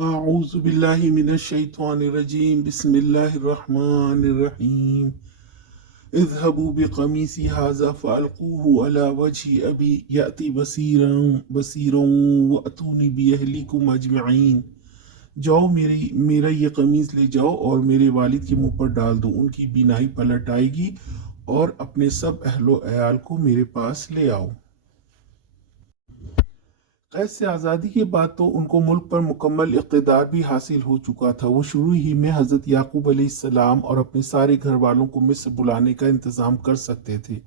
أعوذ بالله من الشيطان الرجيم بسم الله الرحمن الرحيم اذهبوا بقميصي هذا فألقوه على وجه أبي يأتي بصيرا وأتوني بأهلكم أجمعين۔ جاؤ میرا یہ قمیص لے جاؤ اور میرے والد کے منہ پر ڈال دو، ان کی بینائی پلٹ آئے گی، اور اپنے سب اہل و عیال کو میرے پاس لے آؤ۔ قید سے آزادی کے بعد تو ان کو ملک پر مکمل اقتدار بھی حاصل ہو چکا تھا۔ وہ شروع ہی میں حضرت یعقوب علیہ السلام اور اپنے سارے گھر والوں کو مصر بلانے کا انتظام کر سکتے تھے،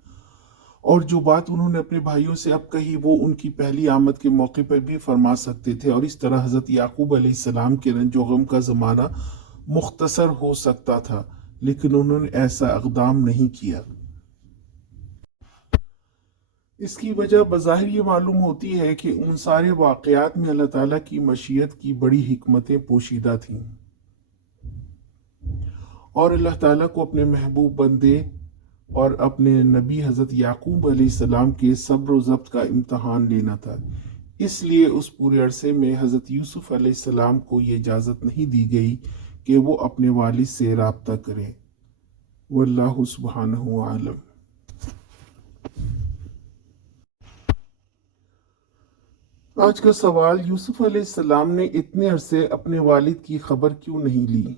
اور جو بات انہوں نے اپنے بھائیوں سے اب کہی وہ ان کی پہلی آمد کے موقع پر بھی فرما سکتے تھے، اور اس طرح حضرت یعقوب علیہ السلام کے رنج و غم کا زمانہ مختصر ہو سکتا تھا، لیکن انہوں نے ایسا اقدام نہیں کیا۔ اس کی وجہ بظاہر یہ معلوم ہوتی ہے کہ ان سارے واقعات میں اللہ تعالیٰ کی مشیت کی بڑی حکمتیں پوشیدہ تھیں، اور اللہ تعالیٰ کو اپنے محبوب بندے اور اپنے نبی حضرت یعقوب علیہ السلام کے صبر و ضبط کا امتحان لینا تھا۔ اس لیے اس پورے عرصے میں حضرت یوسف علیہ السلام کو یہ اجازت نہیں دی گئی کہ وہ اپنے والد سے رابطہ کریں۔ واللہ سبحانہ عالم۔ آج کا سوال: یوسف علیہ السلام نے اتنے عرصے اپنے والد کی خبر کیوں نہیں لی؟